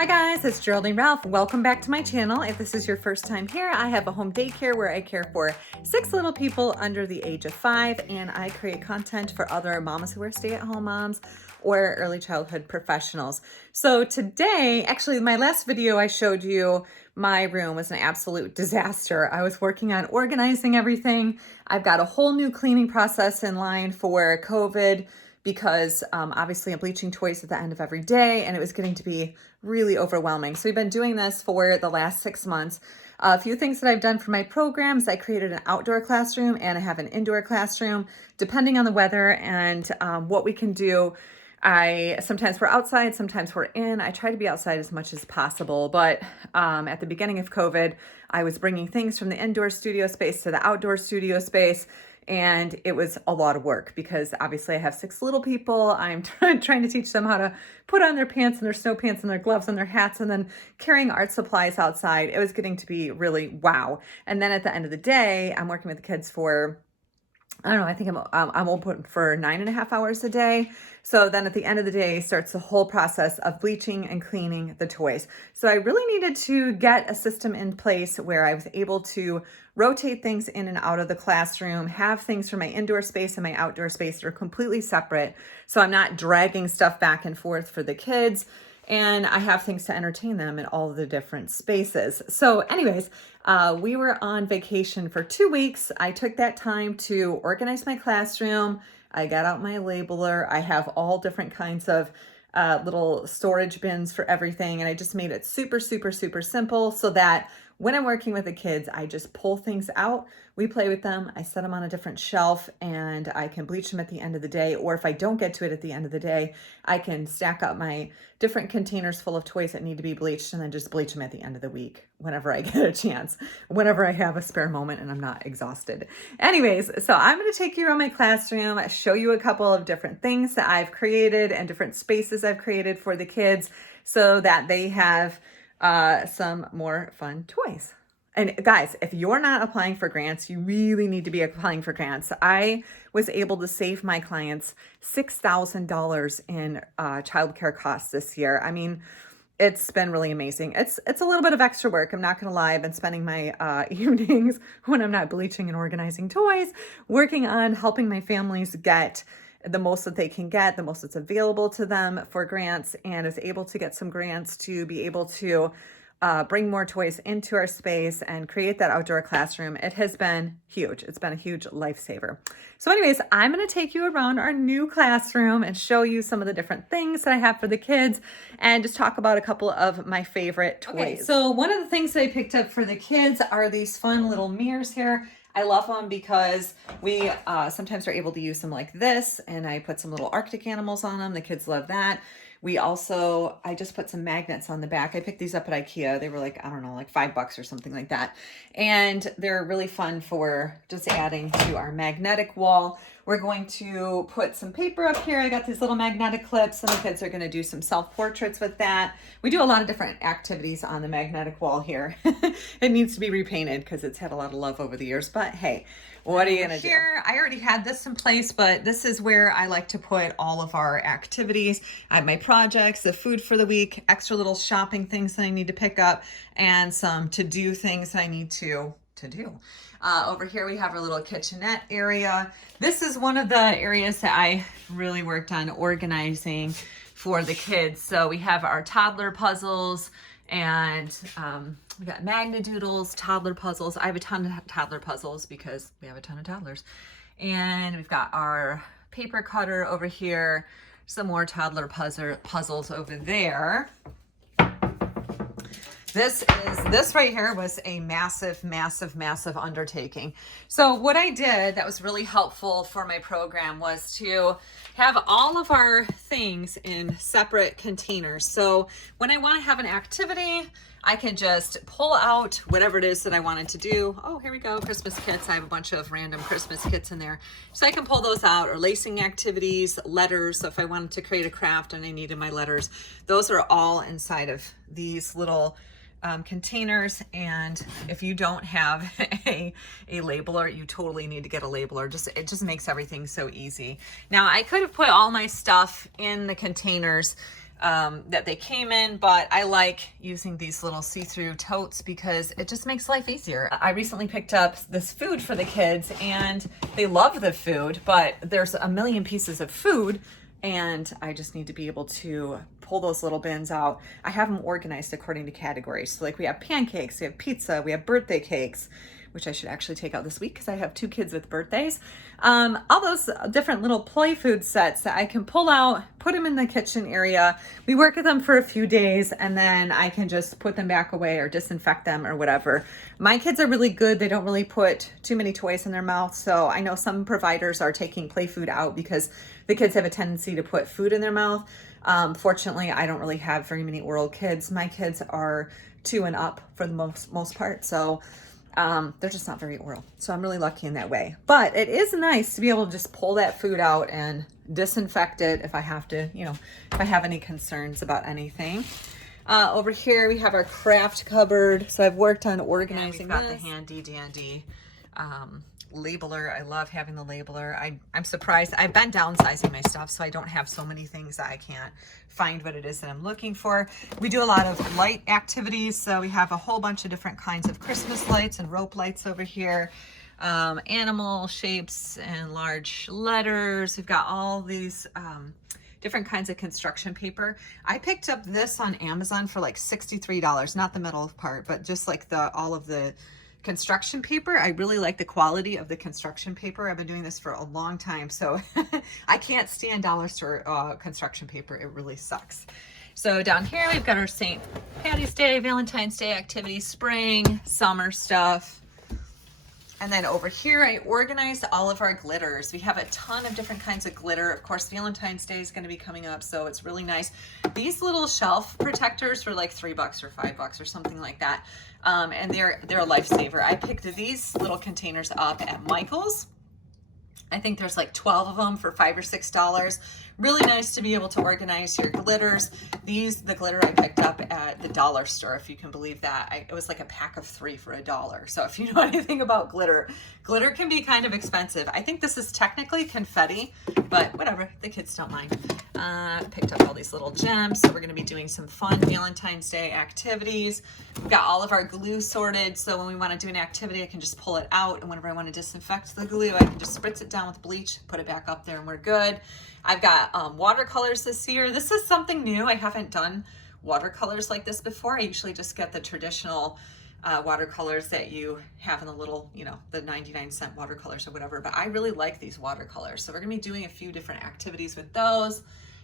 Hi guys, it's Geraldine Ralph. Welcome back to my channel. If this is your first time here, I have a home daycare where I care for 6 little people under the age of 5, and I create content for other mamas who are stay-at-home moms or early childhood professionals. So today, actually my last video I showed you, my room was an absolute disaster. I was working on organizing everything. I've got a whole new cleaning process in line for COVID because obviously I'm bleaching toys at the end of every day and it was getting to be really overwhelming. So we've been doing this for the last 6 months. A few things that I've done for my programs: I created an outdoor classroom and I have an indoor classroom, depending on the weather and what we can do. Sometimes we're outside, sometimes we're in. I try to be outside as much as possible, but at the beginning of COVID, I was bringing things from the indoor studio space to the outdoor studio space. And it was a lot of work because obviously I have 6 little people. I'm trying to teach them how to put on their pants and their snow pants and their gloves and their hats, and then carrying art supplies outside. It was getting to be really wow. And then at the end of the day, I'm working with the kids for, I don't know, I think I'm open for 9.5 hours a day. So then at the end of the day starts the whole process of bleaching and cleaning the toys. So I really needed to get a system in place where I was able to rotate things in and out of the classroom, have things for my indoor space and my outdoor space that are completely separate. So I'm not dragging stuff back and forth for the kids. And I have things to entertain them in all of the different spaces. So anyways, we were on vacation for 2 weeks. I took that time to organize my classroom. I got out my labeler. I have all different kinds of little storage bins for everything. And I just made it super, super, super simple so that when I'm working with the kids, I just pull things out, we play with them, I set them on a different shelf, and I can bleach them at the end of the day. Or if I don't get to it at the end of the day, I can stack up my different containers full of toys that need to be bleached and then just bleach them at the end of the week whenever I get a chance, whenever I have a spare moment and I'm not exhausted. Anyways, so I'm going to take you around my classroom, show you a couple of different things that I've created and different spaces I've created for the kids so that they have some more fun toys. And guys, if you're not applying for grants, you really need to be applying for grants. I was able to save my clients $6,000 in childcare costs this year. I mean, it's been really amazing. It's a little bit of extra work. I'm not going to lie. I've been spending my evenings when I'm not bleaching and organizing toys, working on helping my families get the most that they can get, the most that's available to them for grants, and is able to get some grants to be able to bring more toys into our space and create that outdoor classroom. It has been huge. It's been a huge lifesaver. So anyways, I'm going to take you around our new classroom and show you some of the different things that I have for the kids and just talk about a couple of my favorite toys. Okay, so one of the things that I picked up for the kids are these fun little mirrors here. I love them because we sometimes are able to use them like this, and I put some little Arctic animals on them. The kids love that. I just put some magnets on the back. I picked these up at IKEA. They were like, I don't know, like $5 or something like that. And they're really fun for just adding to our magnetic wall. We're going to put some paper up here. I got these little magnetic clips, and the kids are going to do some self-portraits with that. We do a lot of different activities on the magnetic wall here. It needs to be repainted because it's had a lot of love over the years, but hey, what are you going to do? Here, I already had this in place, but this is where I like to put all of our activities. I have my projects, the food for the week, extra little shopping things that I need to pick up, and some to-do things that I need to do. Over here we have our little kitchenette area. This is one of the areas that I really worked on organizing for the kids. So we have our toddler puzzles, and we got Magnadoodles, toddler puzzles. I have a ton of toddler puzzles because we have a ton of toddlers. And we've got our paper cutter over here, some more toddler puzzles over there. This right here was a massive, massive, massive undertaking. So what I did that was really helpful for my program was to have all of our things in separate containers. So when I want to have an activity, I can just pull out whatever it is that I wanted to do. Oh, here we go, Christmas kits. I have a bunch of random Christmas kits in there. So I can pull those out, or lacing activities, letters. So if I wanted to create a craft and I needed my letters, those are all inside of these little containers. And if you don't have a labeler, you totally need to get a labeler. It just makes everything so easy. Now I could have put all my stuff in the containers that they came in, but I like using these little see-through totes because it just makes life easier. I recently picked up this food for the kids and they love the food, but there's a million pieces of food and I just need to be able to pull those little bins out. I have them organized according to categories. So like we have pancakes, we have pizza, we have birthday cakes, which I should actually take out this week because I have 2 kids with birthdays. All those different little play food sets that I can pull out, put them in the kitchen area. We work with them for a few days and then I can just put them back away or disinfect them or whatever. My kids are really good. They don't really put too many toys in their mouth. So I know some providers are taking play food out because the kids have a tendency to put food in their mouth. Fortunately, I don't really have very many oral kids. My kids are 2 and up for the most part. So they're just not very oral. So I'm really lucky in that way. But it is nice to be able to just pull that food out and disinfect it if I have to, you know, if I have any concerns about anything. Over here we have our craft cupboard. So I've worked on organizing this. We've got the handy dandy labeler. I love having the labeler. I'm surprised. I've been downsizing my stuff so I don't have so many things that I can't find what it is that I'm looking for. We do a lot of light activities, so we have a whole bunch of different kinds of Christmas lights and rope lights over here. Animal shapes and large letters. We've got all these different kinds of construction paper. I picked up this on Amazon for like $63, not the metal part, but just like all of the construction paper. I really like the quality of the construction paper. I've been doing this for a long time, so I can't stand dollar store construction paper. It really sucks. So down here we've got our St. Patty's Day, Valentine's Day activities, spring, summer stuff. And then over here, I organized all of our glitters. We have a ton of different kinds of glitter. Of course, Valentine's Day is going to be coming up, so it's really nice. These little shelf protectors were like $3 or $5 or something like that. And they're a lifesaver. I picked these little containers up at Michael's. I think there's like 12 of them for $5 or $6. Really nice to be able to organize your glitters. The glitter I picked up at the dollar store, if you can believe that. It was like a pack of 3 for $1. So if you know anything about glitter, glitter can be kind of expensive. I think this is technically confetti, but whatever, the kids don't mind. Picked up all these little gems. So we're gonna be doing some fun Valentine's Day activities. We've got all of our glue sorted. So when we wanna do an activity, I can just pull it out. And whenever I wanna disinfect the glue, I can just spritz it down with bleach, put it back up there and we're good. I've got watercolors this year. This is something new. I haven't done watercolors like this before. I usually just get the traditional watercolors that you have in the little, you know, the 99-cent watercolors or whatever, but I really like these watercolors. So we're gonna be doing a few different activities with those.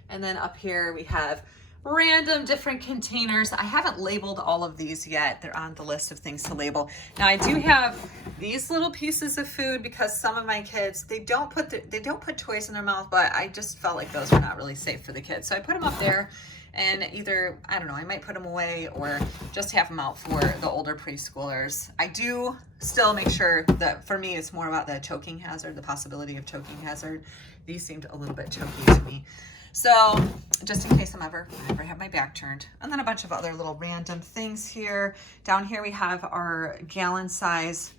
And then up here we have random different containers. I haven't labeled all of these yet. They're on the list of things to label. Now I do have these little pieces of food because some of my kids, they don't put toys in their mouth, but I just felt like those were not really safe for the kids. So I put them up there and either, I don't know, I might put them away or just have them out for the older preschoolers. I do still make sure that for me, it's more about the choking hazard, the possibility of choking hazard. These seemed a little bit choky to me. So just in case I ever have my back turned. And then a bunch of other little random things here. Down here we have our gallon size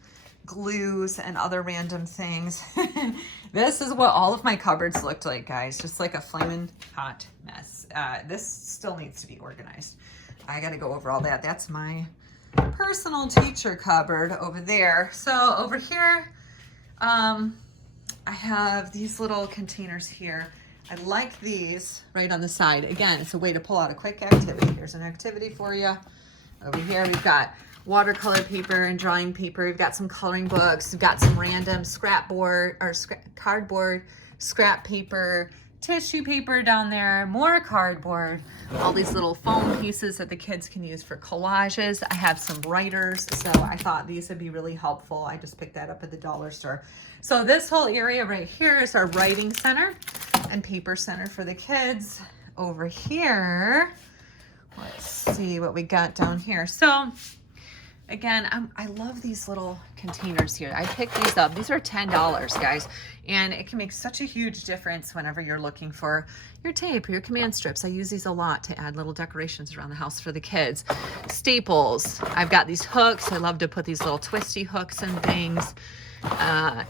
glues and other random things. This is what all of my cupboards looked like, guys. Just like a flaming hot mess. This still needs to be organized. I got to go over all that. That's my personal teacher cupboard over there. So over here, I have these little containers here. I like these right on the side. Again, it's a way to pull out a quick activity. Here's an activity for you. Over here, we've got watercolor paper and drawing paper. We've got some coloring books. We've got some random cardboard, scrap paper, tissue paper down there, more cardboard, all these little foam pieces that the kids can use for collages. I have some writers, so I thought these would be really helpful. I just picked that up at the dollar store. So this whole area right here is our writing center and paper center for the kids. Over here, let's see what we got down here. So again, I love these little containers here. I picked these up. These are $10, guys, and it can make such a huge difference whenever you're looking for your tape or your command strips. I use these a lot to add little decorations around the house for the kids. Staples. I've got these hooks. I love to put these little twisty hooks and things.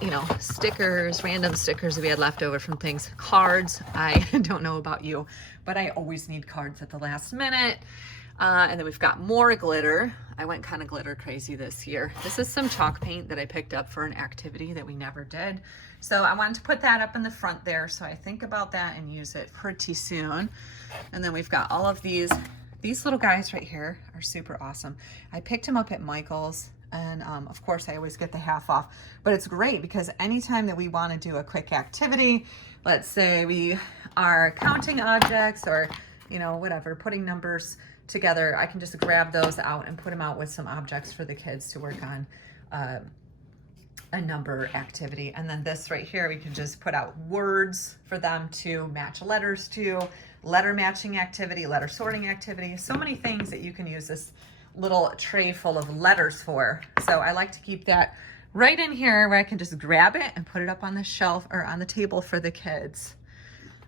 you know, stickers, random stickers that we had left over from things, cards. I don't know about you, but I always need cards at the last minute. And then we've got more glitter. I went kind of glitter crazy this year. This is some chalk paint that I picked up for an activity that we never did. So I wanted to put that up in the front there. So I think about that and use it pretty soon. And then we've got all of these little guys right here are super awesome. I picked them up at Michael's. And of course I always get the half off, but it's great because anytime that we want to do a quick activity, let's say we are counting objects or, you know, whatever, putting numbers together, I can just grab those out and put them out with some objects for the kids to work on a number activity. And then this right here, we can just put out words for them to match letters to, letter matching activity, letter sorting activity, so many things that you can use this little tray full of letters for. So I like to keep that right in here where I can just grab it and put it up on the shelf or on the table for the kids.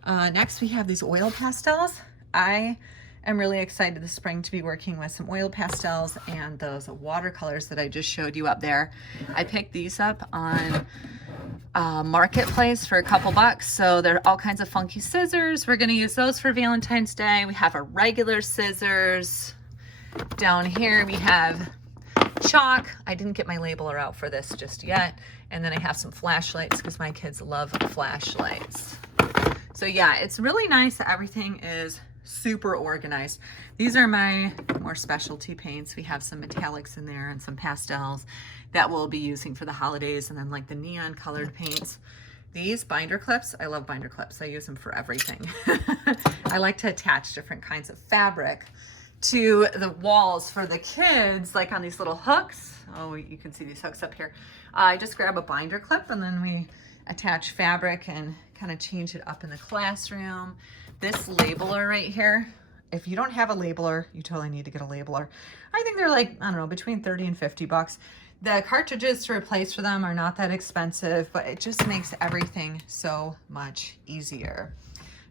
Next we have these oil pastels. I am really excited this spring to be working with some oil pastels and those watercolors that I just showed you up there. I picked these up on Marketplace for a couple bucks. So there are all kinds of funky scissors. We're gonna use those for Valentine's Day. We have our regular scissors. Down here we have chalk. I didn't get my labeler out for this just yet. And then I have some flashlights because my kids love flashlights. So yeah, it's really nice that everything is super organized. These are my more specialty paints. We have some metallics in there and some pastels that we'll be using for the holidays, and then like the neon colored paints. These binder clips, I love binder clips. I use them for everything. I like to attach different kinds of fabric to the walls for the kids, like on these little hooks. Oh, you can see these hooks up here. I just grab a binder clip and then we attach fabric and kind of change it up in the classroom. This labeler right here, if you don't have a labeler, you totally need to get a labeler. I think they're like, I don't know, between 30 and 50 bucks. The cartridges to replace for them are not that expensive, but it just makes everything so much easier.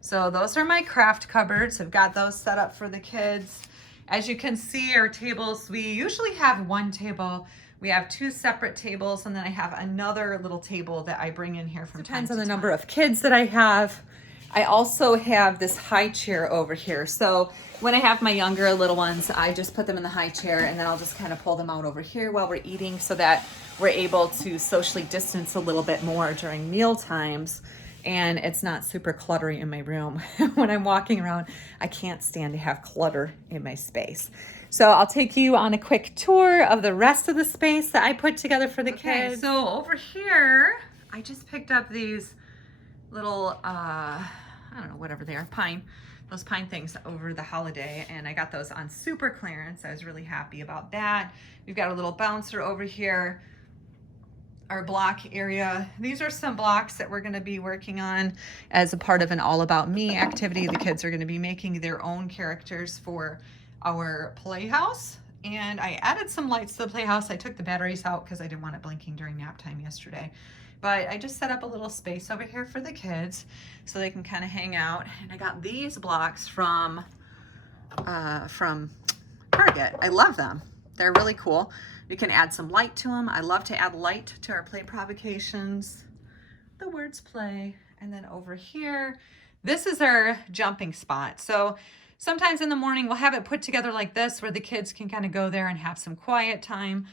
So those are my craft cupboards. I've got those set up for the kids. As you can see, our tables, we usually have one table. We have two separate tables, and then I have another little table that I bring in here from time to time. Depends on the number of kids that I have. I also have this high chair over here. So when I have my younger little ones, I just put them in the high chair, and then I'll just kind of pull them out over here while we're eating so that we're able to socially distance a little bit more during meal times. And it's not super cluttery in my room. When I'm walking around, I can't stand to have clutter in my space. So I'll take you on a quick tour of the rest of the space that I put together for the kids. So over here, I just picked up these little, I don't know, whatever they are, those pine things over the holiday. And I got those on super clearance. I was really happy about that. We've got a little bouncer over here. Our block area. These are some blocks that we're going to be working on as a part of an All About Me activity. The kids are going to be making their own characters for our playhouse. And I added some lights to the playhouse. I took the batteries out because I didn't want it blinking during nap time yesterday. But I just set up a little space over here for the kids so they can kind of hang out. And I got these blocks from Target. I love them. They're really cool. We can add some light to them. I love to add light to our play provocations. The words play. And then over here, this is our jumping spot. So sometimes in the morning, we'll have it put together like this where the kids can kind of go there and have some quiet time.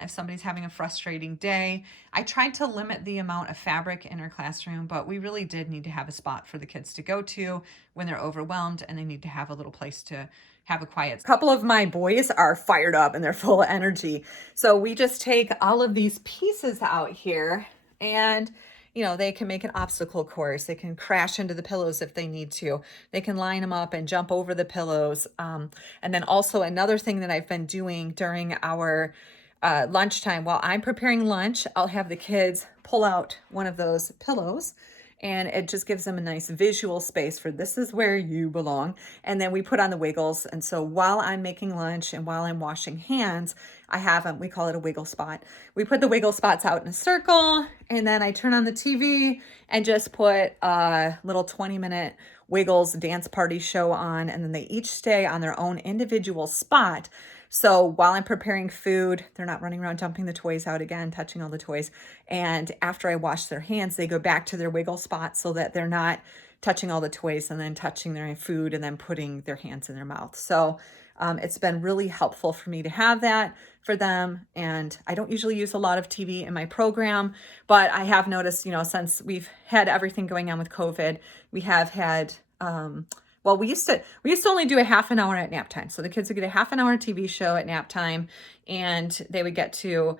If somebody's having a frustrating day. I tried to limit the amount of fabric in our classroom, but we really did need to have a spot for the kids to go to when they're overwhelmed and they need to have a little place to have a quiet. A couple of my boys are fired up and they're full of energy. So we just take all of these pieces out here and, you know, they can make an obstacle course. They can crash into the pillows if they need to. They can line them up and jump over the pillows. And then also another thing that I've been doing during our lunchtime, while I'm preparing lunch, I'll have the kids pull out one of those pillows and it just gives them a nice visual space for this is where you belong. And then we put on the Wiggles. And so while I'm making lunch and while I'm washing hands, I have them. We call it a wiggle spot. We put the wiggle spots out in a circle, and then I turn on the TV and just put a little 20-minute Wiggles dance party show on, and then they each stay on their own individual spot. So while I'm preparing food, they're not running around dumping the toys out again, touching all the toys. And after I wash their hands, they go back to their wiggle spot so that they're not touching all the toys and then touching their food and then putting their hands in their mouth. So it's been really helpful for me to have that for them. And I don't usually use a lot of TV in my program, but I have noticed, you know, since we've had everything going on with COVID, we have had, well, we used to only do a half an hour at nap time. So the kids would get a half an hour TV show at nap time, and they would get to,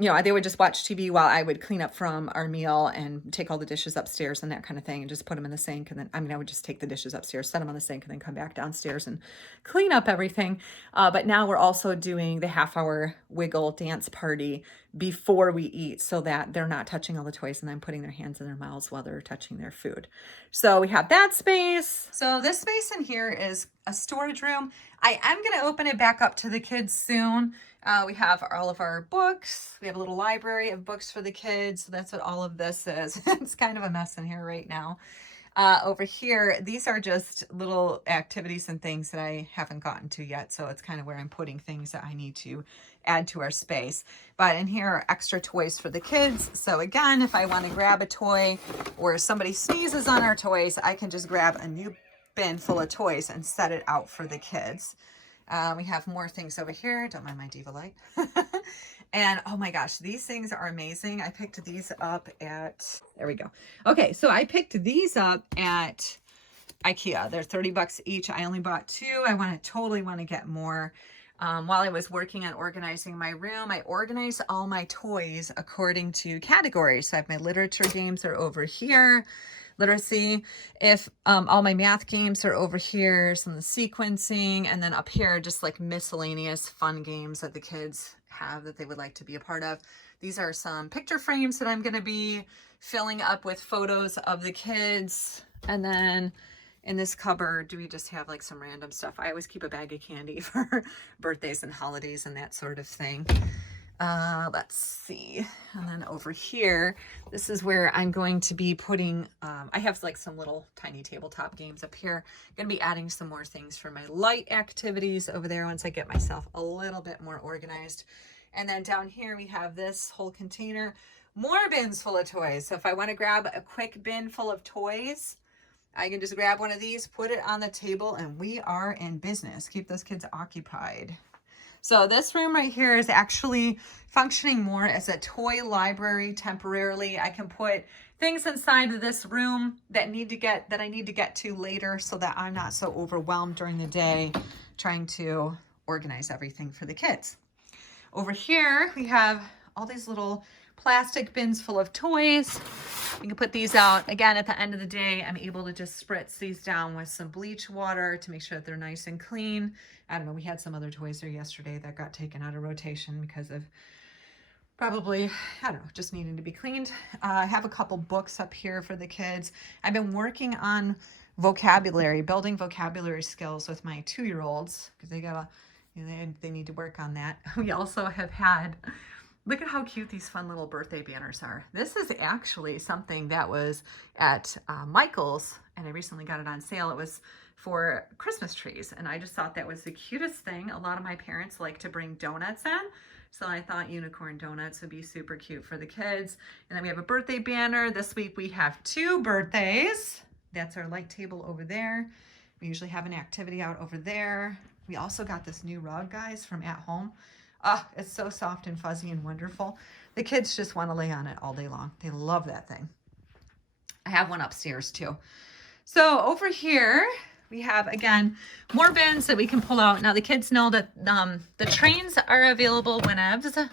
you know, they would just watch TV while I would clean up from our meal and take all the dishes upstairs and that kind of thing and just put them in the sink. And then, I would just take the dishes upstairs, set them on the sink, and then come back downstairs and clean up everything. But now we're also doing the half-hour wiggle dance party before we eat so that they're not touching all the toys and I'm putting their hands in their mouths while they're touching their food. So we have that space. So this space in here is a storage room. I am going to open it back up to the kids soon. We have all of our books. We have a little library of books for the kids. So that's what all of this is. It's kind of a mess in here right now. Over here, these are just little activities and things that I haven't gotten to yet. So it's kind of where I'm putting things that I need to add to our space. But in here are extra toys for the kids. So again, if I want to grab a toy or somebody sneezes on our toys, I can just grab a new bin full of toys and set it out for the kids. We have more things over here. Don't mind my Diva light. And oh my gosh, these things are amazing. I picked these up at, there we go. Okay, so I picked these up at IKEA. They're 30 bucks each. I only bought 2. I totally want to get more. While I was working on organizing my room, I organized all my toys according to categories. So I have my literature games are over here. Literacy, if all my math games are over here, some of the sequencing, and then up here just like miscellaneous fun games that the kids have that they would like to be a part of. These are some picture frames that I'm going to be filling up with photos of the kids. And then in this cupboard, we just have like some random stuff. I always keep a bag of candy for birthdays and holidays and that sort of thing. Let's see. And then over here, this is where I'm going to be putting, I have like some little tiny tabletop games up here. I'm going to be adding some more things for my light activities over there once I get myself a little bit more organized. And then down here, we have this whole container, more bins full of toys. So if I want to grab a quick bin full of toys, I can just grab one of these, put it on the table, and we are in business. Keep those kids occupied. So this room right here is actually functioning more as a toy library temporarily. I can put things inside of this room that I need to get to later so that I'm not so overwhelmed during the day trying to organize everything for the kids. Over here, we have all these little plastic bins full of toys. You can put these out. Again, at the end of the day, I'm able to just spritz these down with some bleach water to make sure that they're nice and clean. I don't know, we had some other toys there yesterday that got taken out of rotation because of probably, I don't know, just needing to be cleaned. I have a couple books up here for the kids. I've been working on vocabulary, building vocabulary skills with my 2-year-olds because they need to work on that. We also have had, look at how cute these fun little birthday banners are. This is actually something that was at Michael's, and I recently got it on sale. It was for Christmas trees, and I just thought that was the cutest thing. A lot of my parents like to bring donuts in, so I thought unicorn donuts would be super cute for the kids. And then we have a birthday banner. This week we have 2 birthdays. That's our light table over there. We usually have an activity out over there. We also got this new rug, guys, from At Home. It's so soft and fuzzy and wonderful. The kids just want to lay on it all day long. They love that thing. I have one upstairs too. So over here, we have, again, more bins that we can pull out. Now the kids know that the trains are available whenevs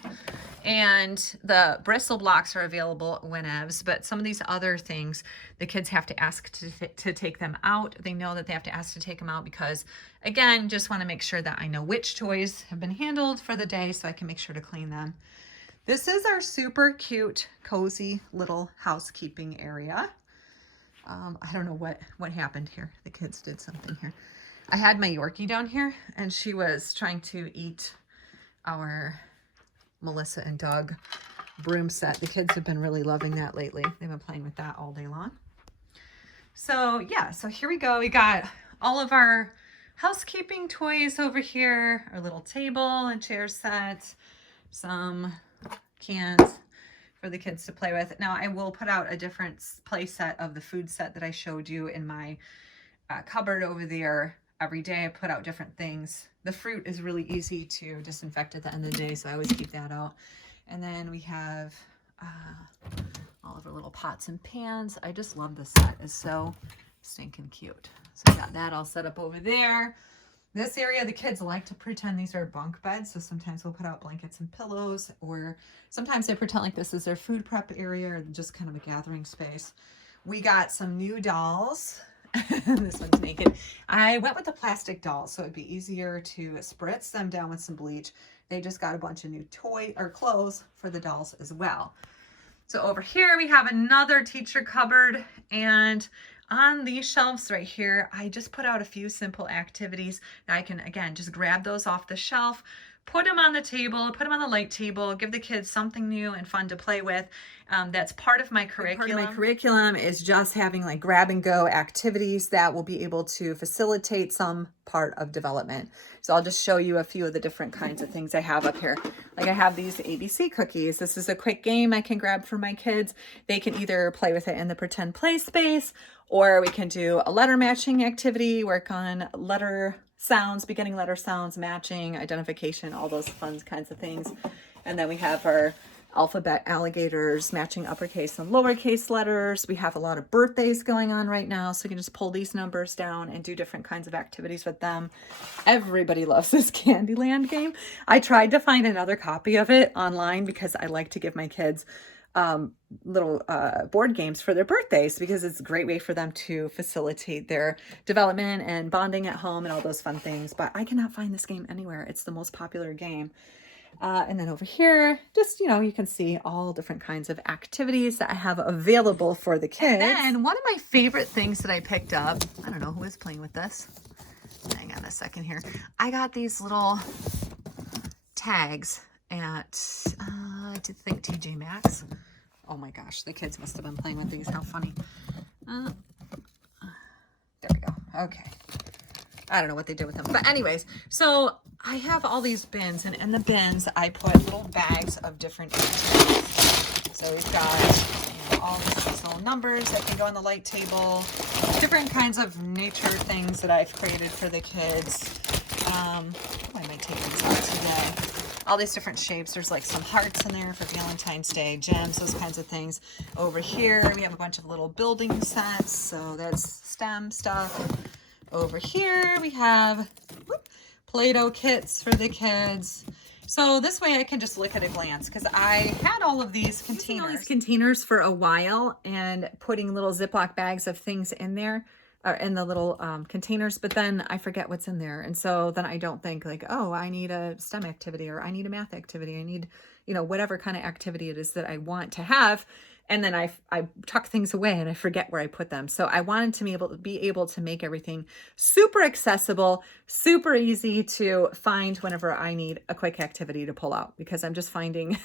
and the bristle blocks are available whenevs, but some of these other things, the kids have to ask to take them out. They know that they have to ask to take them out because, again, just want to make sure that I know which toys have been handled for the day so I can make sure to clean them. This is our super cute, cozy little housekeeping area. I don't know what happened here. The kids did something here. I had my Yorkie down here, and she was trying to eat our Melissa and Doug broom set. The kids have been really loving that lately. They've been playing with that all day long. So yeah, so here we go. We got all of our housekeeping toys over here, our little table and chair set, some cans for the kids to play with. Now I will put out a different play set of the food set that I showed you in my cupboard over there. Every day I put out different things. The fruit is really easy to disinfect at the end of the day, so I always keep that out. And then we have all of our little pots and pans. I just love this set. It's so stinking cute. So I got that all set up over there. This area, the kids like to pretend these are bunk beds, so sometimes we'll put out blankets and pillows, or sometimes they pretend like this is their food prep area or just kind of a gathering space. We got some new dolls. This one's naked. I went with the plastic dolls, so it'd be easier to spritz them down with some bleach. They just got a bunch of new clothes for the dolls as well. So over here we have another teacher cupboard, and on these shelves right here, I just put out a few simple activities that I can, again, just grab those off the shelf, put them on the table, put them on the light table, give the kids something new and fun to play with. That's part of my curriculum. Part of my curriculum is just having like grab and go activities that will be able to facilitate some part of development. So I'll just show you a few of the different kinds of things I have up here. Like I have these ABC cookies. This is a quick game I can grab for my kids. They can either play with it in the pretend play space, or we can do a letter matching activity, work on letter sounds, beginning letter sounds, matching, identification, all those fun kinds of things. And then we have our alphabet alligators, matching uppercase and lowercase letters. We have a lot of birthdays going on right now, so you can just pull these numbers down and do different kinds of activities with them. Everybody loves this Candyland game. I tried to find another copy of it online because I like to give my kids little board games for their birthdays, because it's a great way for them to facilitate their development and bonding at home and all those fun things. But I cannot find this game anywhere. It's the most popular game. And then over here, just, you know, you can see all different kinds of activities that I have available for the kids. And then one of my favorite things that I picked up, I don't know who is playing with this. Hang on a second here. I got these little tags at, I think TJ Maxx. Oh my gosh, the kids must have been playing with these. How funny. There we go. Okay. I don't know what they did with them. But anyways, so I have all these bins, and in the bins, I put little bags of different activities. So we've got, all these little numbers that can go on the light table, different kinds of nature things that I've created for the kids. Why am I taking this out today? All these different shapes. There's like some hearts in there for Valentine's Day, gems, those kinds of things. Over here, we have a bunch of little building sets. So that's STEM stuff. Over here, we have Play-Doh kits for the kids. So this way I can just look at a glance, because I had all of these containers for a while and putting little Ziploc bags of things in there, or in the little containers, but then I forget what's in there. And so then I don't think like, oh, I need a STEM activity, or I need a math activity. I need, whatever kind of activity it is that I want to have. And then I tuck things away and I forget where I put them. So I wanted to be able to make everything super accessible, super easy to find whenever I need a quick activity to pull out, because I'm just finding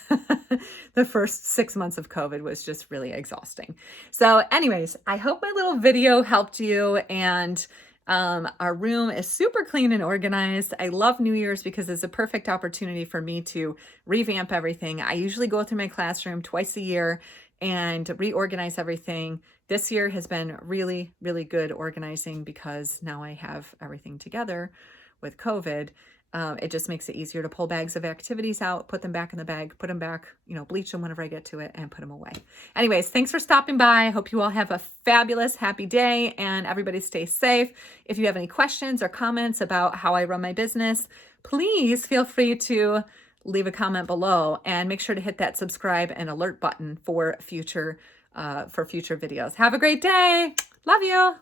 the first 6 months of COVID was just really exhausting. So anyways, I hope my little video helped you, and our room is super clean and organized. I love New Year's because it's a perfect opportunity for me to revamp everything. I usually go through my classroom twice a year and reorganize everything. This year has been really, really good organizing, because now I have everything together with COVID. It just makes it easier to pull bags of activities out, put them back in the bag, put them back, bleach them whenever I get to it, and put them away. Anyways, thanks for stopping by. I hope you all have a fabulous, happy day, and everybody stay safe. If you have any questions or comments about how I run my business, please feel free to leave a comment below, and make sure to hit that subscribe and alert button for future videos. Have a great day. Love you.